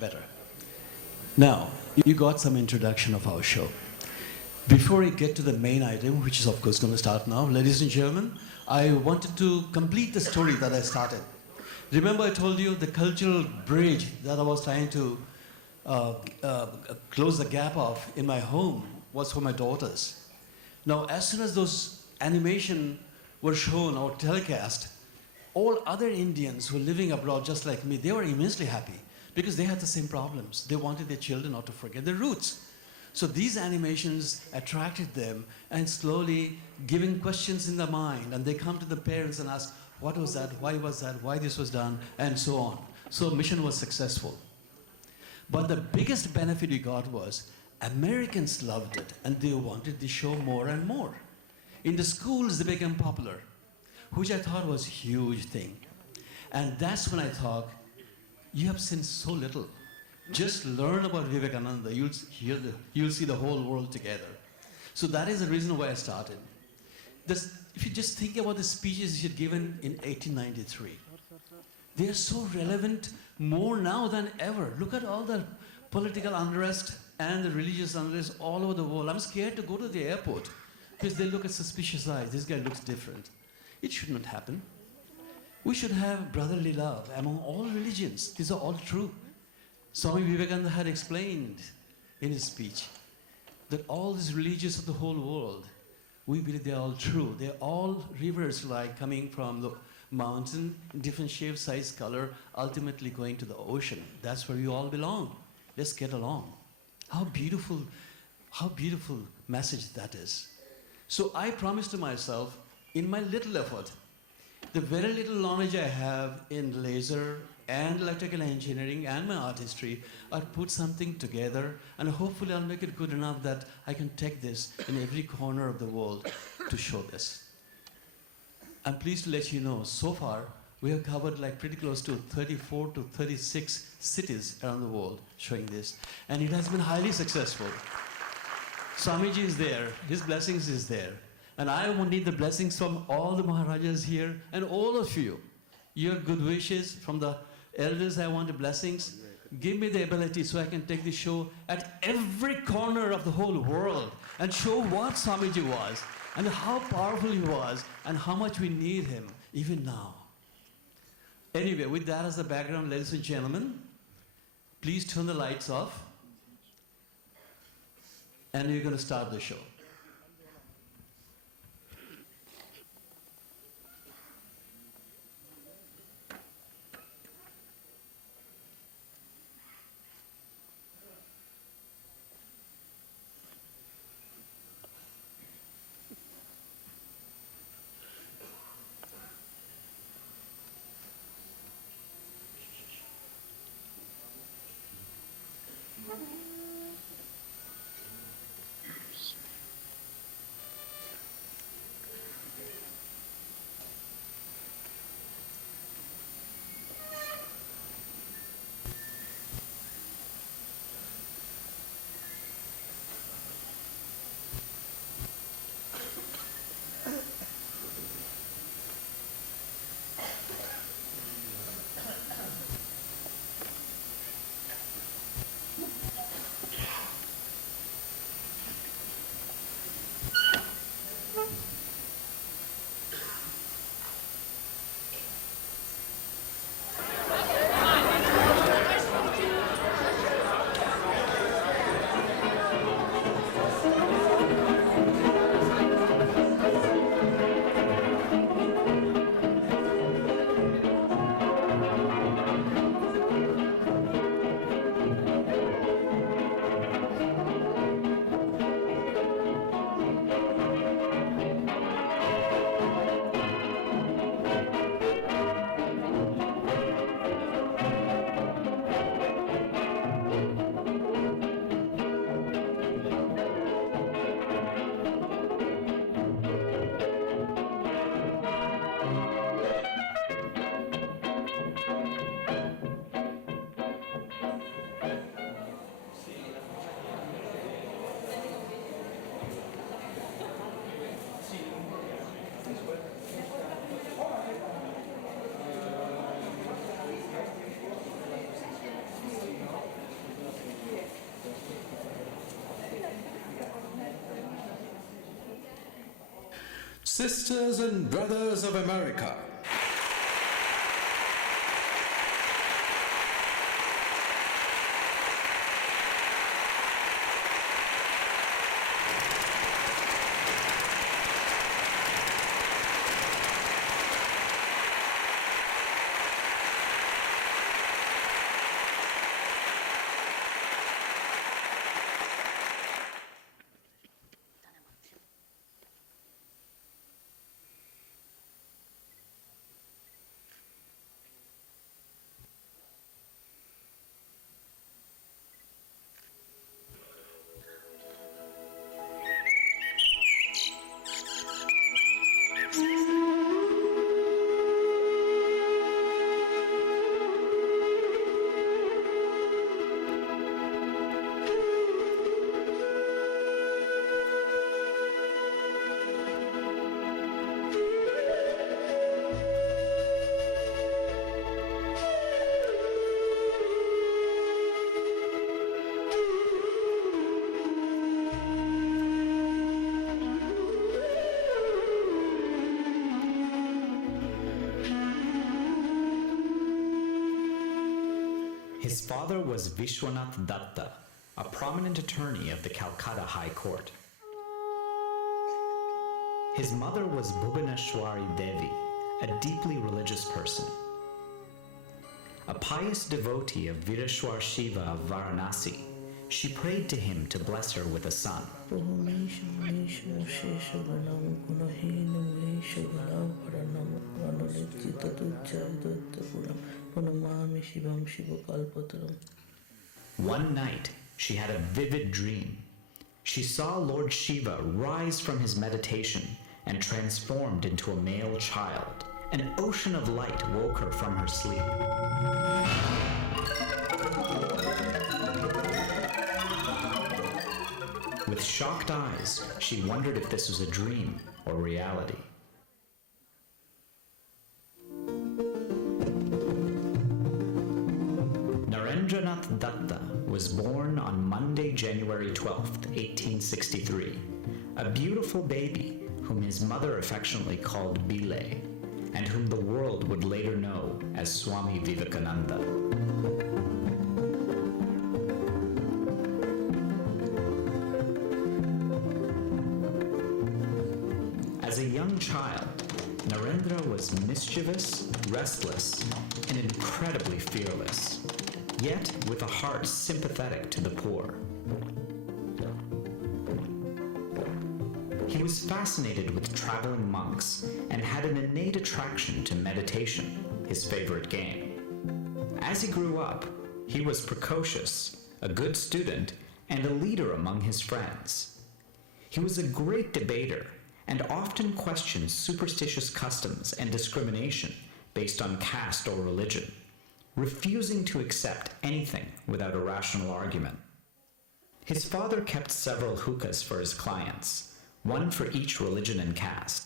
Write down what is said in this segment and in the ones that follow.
Better. Now, you got some introduction of our show. Before we get to the main item, which is of course going to start now, ladies and gentlemen, I wanted to complete the story that I started. Remember I told you the cultural bridge that I was trying to uh, uh, close the gap of in my home was for my daughters. Now, as soon as those animation were shown or telecast, all other Indians who were living abroad just like me, they were immensely happy because they had the same problems. They wanted their children not to forget their roots. So these animations attracted them and slowly giving questions in their mind, and they come to the parents and ask, what was that, why this was done, and so on. So mission was successful. But the biggest benefit we got was Americans loved it and they wanted the show more and more. In the schools they became popular, which I thought was a huge thing. And that's when I thought, you have seen so little. Just learn about Vivekananda, you'll see the whole world together. So that is the reason why I started. If you just think about the speeches he had given in 1893, they are so relevant more now than ever. Look at all the political unrest and the religious unrest all over the world. I'm scared to go to the airport because they look at suspicious eyes. This guy looks different. It should not happen. We should have brotherly love among all religions. These are all true. Swami Vivekananda had explained in his speech that all these religions of the whole world, we believe they're all true. They're all rivers like coming from the mountain, different shape, size, color, ultimately going to the ocean. That's where we all belong. Let's get along. How beautiful message that is. So I promised to myself, in my little effort, the very little knowledge I have in laser and electrical engineering and my art history, I'll put something together and hopefully I'll make it good enough that I can take this in every corner of the world to show this. I'm pleased to let you know, so far, we have covered like pretty close to 34 to 36 cities around the world showing this. And it has been highly successful. Swamiji is there, his blessings is there. And I will need the blessings from all the Maharajas here and all of you. Your good wishes from the elders, I want the blessings. Give me the ability so I can take the show at every corner of the whole world and show what Swamiji was and how powerful he was and how much we need him even now. Anyway, with that as the background, ladies and gentlemen, please turn the lights off and we're going to start the show. Sisters and brothers of America, His father was Vishwanath Datta, a prominent attorney of the Calcutta High Court. His mother was Bhubaneshwari Devi, a deeply religious person. A pious devotee of Vireshwar Shiva of Varanasi, she prayed to him to bless her with a son. One night, she had a vivid dream. She saw Lord Shiva rise from his meditation and transformed into a male child. An ocean of light woke her from her sleep. With shocked eyes, she wondered if this was a dream or reality. Narendranath Datta was born on Monday, January 12th, 1863, a beautiful baby whom his mother affectionately called Bile, and whom the world would later know as Swami Vivekananda. As a young child, Narendra was mischievous, restless, and incredibly fearless, yet with a heart sympathetic to the poor. He was fascinated with traveling monks and had an innate attraction to meditation, his favorite game. As he grew up, he was precocious, a good student, and a leader among his friends. He was a great debater and often questioned superstitious customs and discrimination based on caste or religion, refusing to accept anything without a rational argument. His father kept several hookahs for his clients, one for each religion and caste.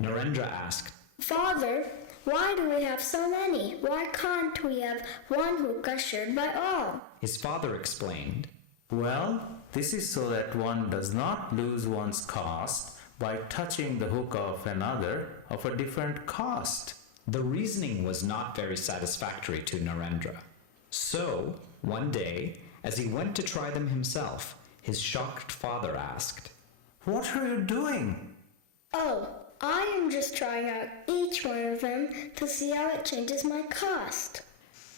Narendra asked, "Father, why do we have so many? Why can't we have one hookah shared by all?" His father explained, Well, this is so that one does not lose one's caste by touching the hookah of another of a different caste. The reasoning was not very satisfactory to Narendra. So, one day, as he went to try them himself, his shocked father asked, What are you doing? "Oh, I am just trying out each one of them to see how it changes my caste."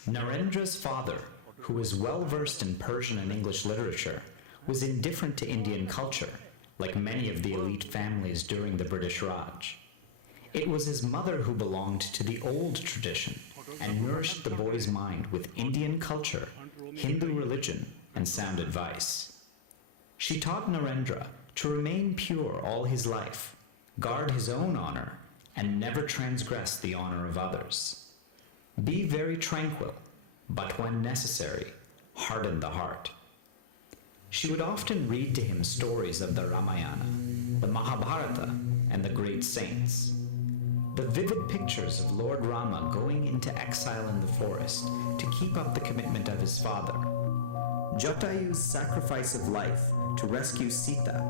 Narendra's father, who was well versed in Persian and English literature, was indifferent to Indian culture, like many of the elite families during the British Raj. It was his mother who belonged to the old tradition and nourished the boy's mind with Indian culture, Hindu religion, and sound advice. She taught Narendra to remain pure all his life, guard his own honor, and never transgress the honor of others. Be very tranquil, but when necessary, harden the heart. She would often read to him stories of the Ramayana, the Mahabharata, and the great saints. The vivid pictures of Lord Rama going into exile in the forest to keep up the commitment of his father. Jatayu's sacrifice of life to rescue Sita,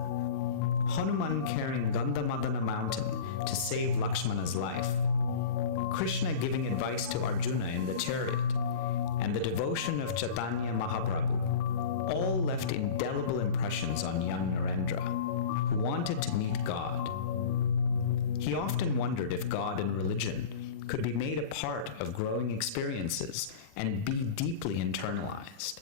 Hanuman carrying Gandhamadana mountain to save Lakshmana's life, Krishna giving advice to Arjuna in the chariot, and the devotion of Chaitanya Mahaprabhu all left indelible impressions on young Narendra, who wanted to meet God. He often wondered if God and religion could be made a part of growing experiences and be deeply internalized.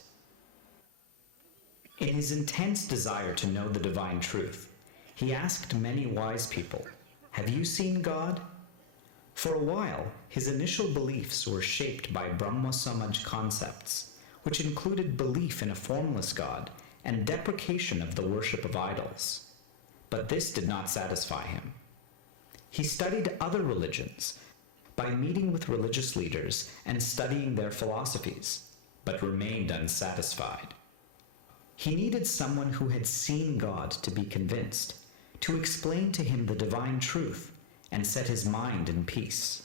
In his intense desire to know the divine truth, he asked many wise people, "Have you seen God?" For a while, his initial beliefs were shaped by Brahma Samaj concepts, which included belief in a formless God and deprecation of the worship of idols. But this did not satisfy him. He studied other religions by meeting with religious leaders and studying their philosophies, but remained unsatisfied. He needed someone who had seen God to be convinced, to explain to him the divine truth and set his mind in peace.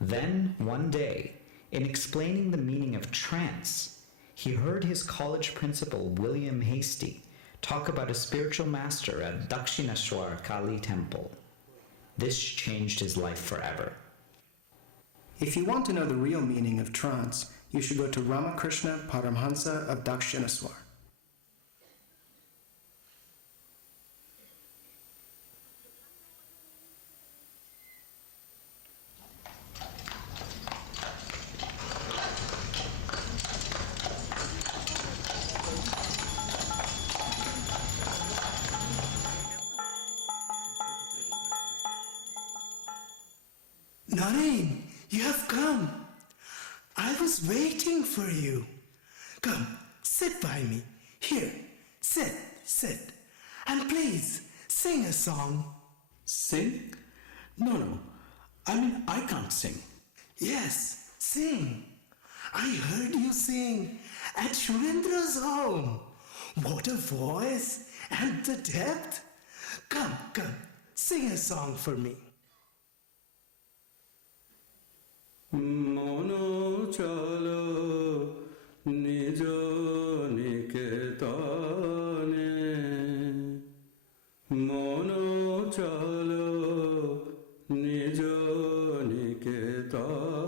Then, one day, in explaining the meaning of trance, he heard his college principal, William Hastie, talk about a spiritual master at Dakshineshwar Kali Temple. This changed his life forever. If you want to know the real meaning of trance, you should go to Ramakrishna Paramhansa of Dakshineshwar. Naren, you have come. I was waiting for you. Come, sit by me. Here, sit. And please, sing a song. Sing? No. I can't sing. Yes, sing. I heard you sing at Shurendra's home. What a voice and the depth. Come, sing a song for me. Mono chalo nijo niketane. Mono chalo nijo niketane.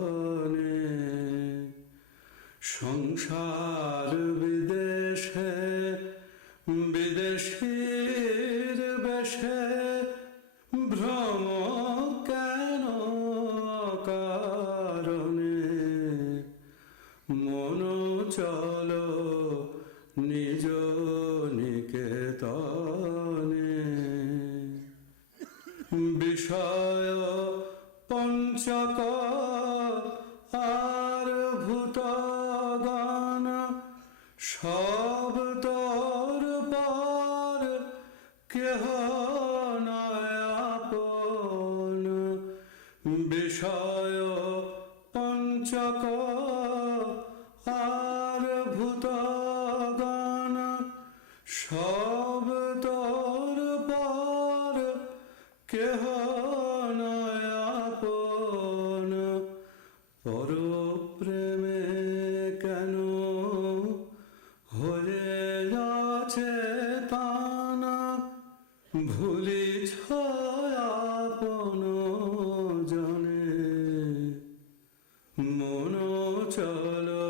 সংসার বিদেশে বিদেশীর বেশে ভ্রম কেন কারণে মন চলো নিজ নিকেতনে বিষয় পঞ্চক আর ভূতগণ সব তোর পর কেহ নয় আপন বিষয় পঞ্চক আর ভূতগণ সব তোর পর কেহ নয় আপন পর প্রেমে কেন হয়ে যাচ্ছে তানা ভুলিছ আপন জনে মন চলো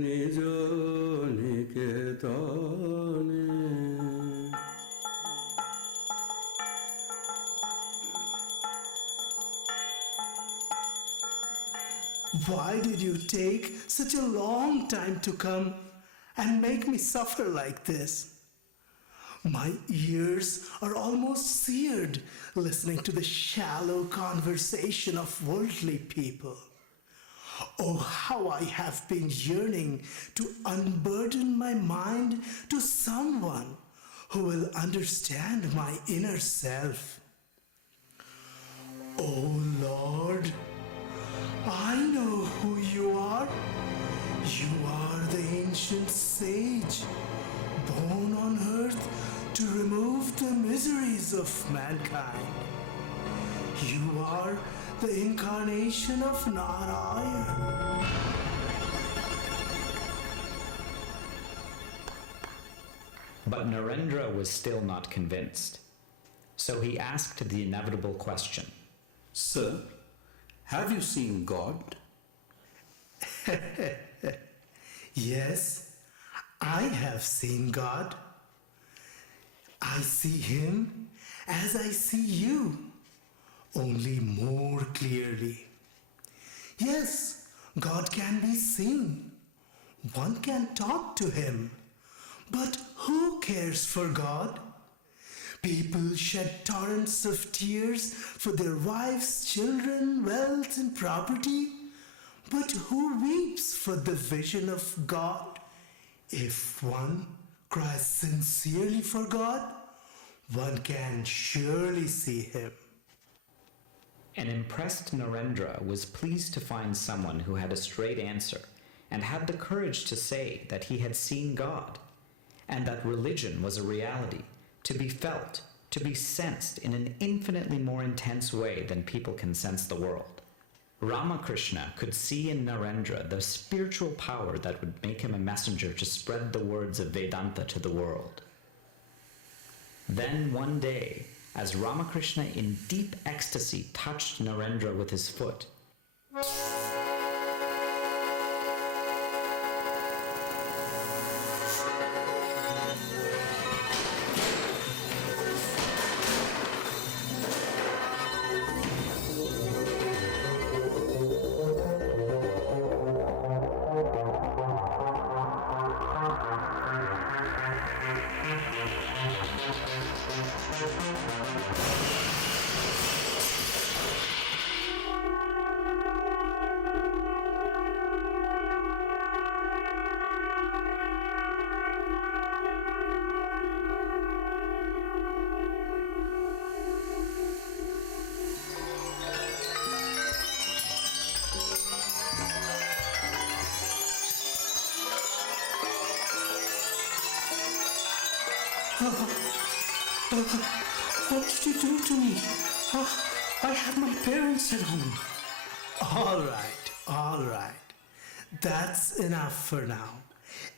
নিজ নিকেতনে Why did you take such a long time to come and make me suffer like this? My ears are almost seared listening to the shallow conversation of worldly people. Oh, how I have been yearning to unburden my mind to someone who will understand my inner self. Oh Lord, I know who you are. You are the ancient sage, born on earth to remove the miseries of mankind. You are the incarnation of Narayan. But Narendra was still not convinced. So he asked the inevitable question. Sir, have you seen God? Yes, I have seen God. I see him as I see you, only more clearly. Yes, God can be seen. One can talk to him. But who cares for God? People shed torrents of tears for their wives, children, wealth, and property. But who weeps for the vision of God? If one cries sincerely for God, one can surely see him. An impressed Narendra was pleased to find someone who had a straight answer and had the courage to say that he had seen God, and that religion was a reality, to be felt, to be sensed in an infinitely more intense way than people can sense the world. Ramakrishna could see in Narendra the spiritual power that would make him a messenger to spread the words of Vedanta to the world. Then one day, as Ramakrishna in deep ecstasy touched Narendra with his foot, What did you do to me? I have my parents at home. All right. That's enough for now.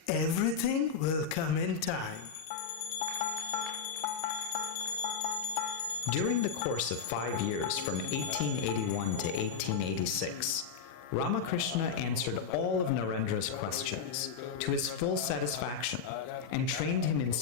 Everything will come in time. during the course of 5 years from 1881 to 1886, Ramakrishna answered all of Narendra's questions to his full satisfaction and trained him in